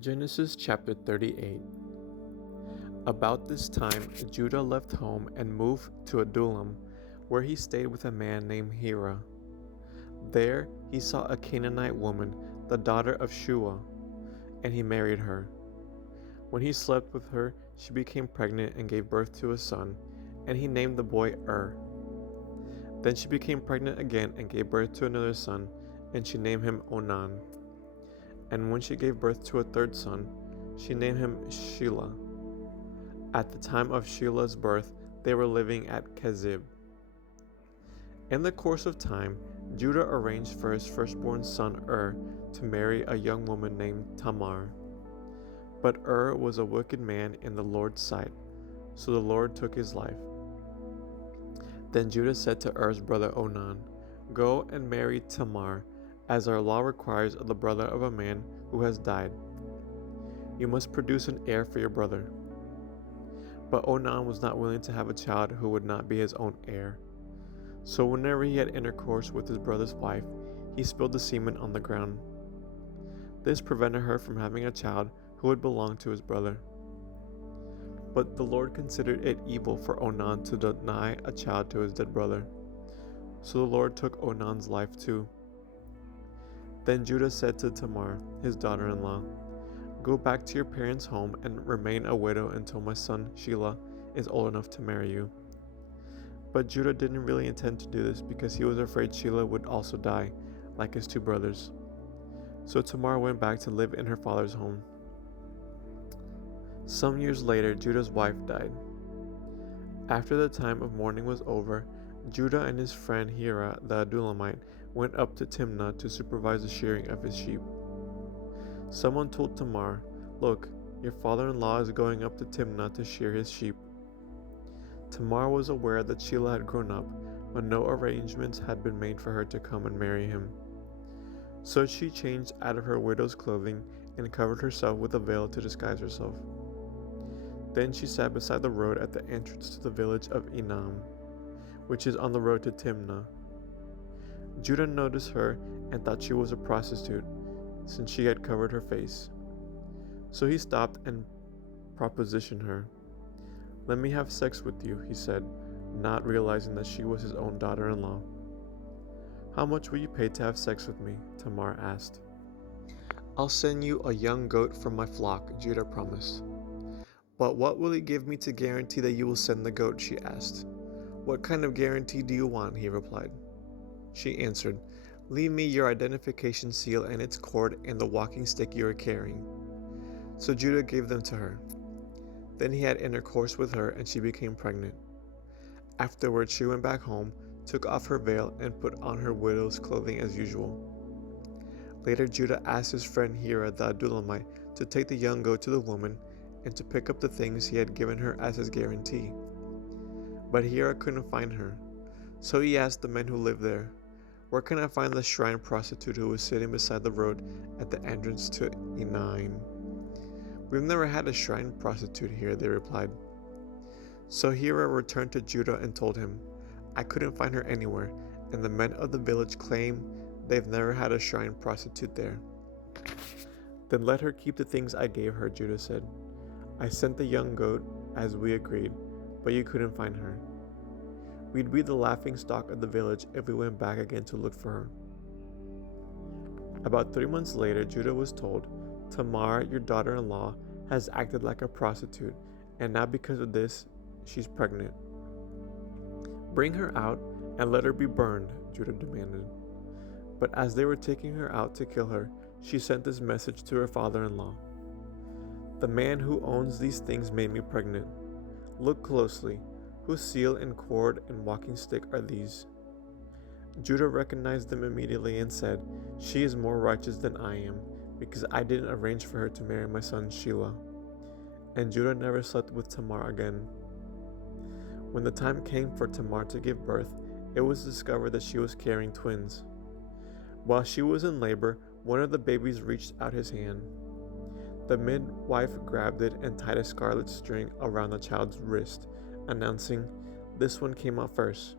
Genesis chapter 38. About this time, Judah left home and moved to Adullam, where he stayed with a man named Hirah. There he saw a Canaanite woman, the daughter of Shua, and he married her. When he slept with her, she became pregnant and gave birth to a son, and he named the boy Then she became pregnant again and gave birth to another son, and she named him Onan. And when she gave birth to a third son, she named him Shelah. At the time of Shelah's birth, they were living at Kezib. In the course of time, Judah arranged for his firstborn son to marry a young woman named Tamar. But was a wicked man in the Lord's sight, so the Lord took his life. Then Judah said to Er's brother Onan, "Go and marry Tamar, as our law requires of the brother of a man who has died. You must produce an heir for your brother." But Onan was not willing to have a child who would not be his own heir. So whenever he had intercourse with his brother's wife, he spilled the semen on the ground. This prevented her from having a child who would belong to his brother. But the Lord considered it evil for Onan to deny a child to his dead brother. So the Lord took Onan's life too. Then Judah said to Tamar, his daughter-in-law, "Go back to your parents' home and remain a widow until my son Shelah is old enough to marry you." But Judah didn't really intend to do this because he was afraid Shelah would also die, like his two brothers. So Tamar went back to live in her father's home. Some years later, Judah's wife died. After the time of mourning was over, Judah and his friend Hirah the Adullamite went up to Timnah to supervise the shearing of his sheep. Someone told Tamar, "Look, your father-in-law is going up to Timnah to shear his sheep." Tamar was aware that Shelah had grown up, but no arrangements had been made for her to come and marry him. So she changed out of her widow's clothing and covered herself with a veil to disguise herself. Then she sat beside the road at the entrance to the village of Onan, which is on the road to Timnah. Judah noticed her and thought she was a prostitute, since she had covered her face. So he stopped and propositioned her. "Let me have sex with you," he said, not realizing that she was his own daughter-in-law. "How much will you pay to have sex with me?" Tamar asked. "I'll send you a young goat from my flock," Judah promised. "But what will you give me to guarantee that you will send the goat?" she asked. "What kind of guarantee do you want?" he replied. She answered, "Leave me your identification seal and its cord and the walking stick you are carrying." So Judah gave them to her. Then he had intercourse with her and she became pregnant. Afterwards she went back home, took off her veil, and put on her widow's clothing as usual. Later Judah asked his friend Hirah the Adullamite to take the young goat to the woman and to pick up the things he had given her as his guarantee. But Hirah couldn't find her. So he asked the men who lived there, "Where can I find the shrine prostitute who was sitting beside the road at the entrance to Onan?" "We've never had a shrine prostitute here," they replied. So Hirah returned to Judah and told him, "I couldn't find her anywhere, and the men of the village claim they've never had a shrine prostitute there." "Then let her keep the things I gave her," Judah said. "I sent the young goat, as we agreed, but you couldn't find her. We'd be the laughing stock of the village if we went back again to look for her." About 3 months later, Judah was told, "Tamar, your daughter-in-law, has acted like a prostitute, and now because of this, she's pregnant. Bring her out and let her be burned," Judah demanded. But as they were taking her out to kill her, she sent this message to her father-in-law: "The man who owns these things made me pregnant. Look closely. Whose seal and cord and walking stick are these?" Judah recognized them immediately and said, "She is more righteous than I am, because I didn't arrange for her to marry my son Shelah." And Judah never slept with Tamar again. When the time came for Tamar to give birth, it was discovered that she was carrying twins. While she was in labor, one of the babies reached out his hand. The midwife grabbed it and tied a scarlet string around the child's wrist, announcing, "This one came out first."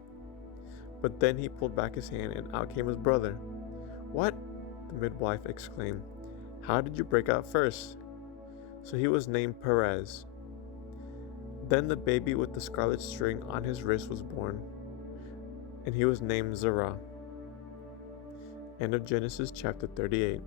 But then he pulled back his hand and out came his brother. "What?" the midwife exclaimed. "How did you break out first?" So he was named Perez. Then the baby with the scarlet string on his wrist was born, and he was named Zerah. End of Genesis chapter 38.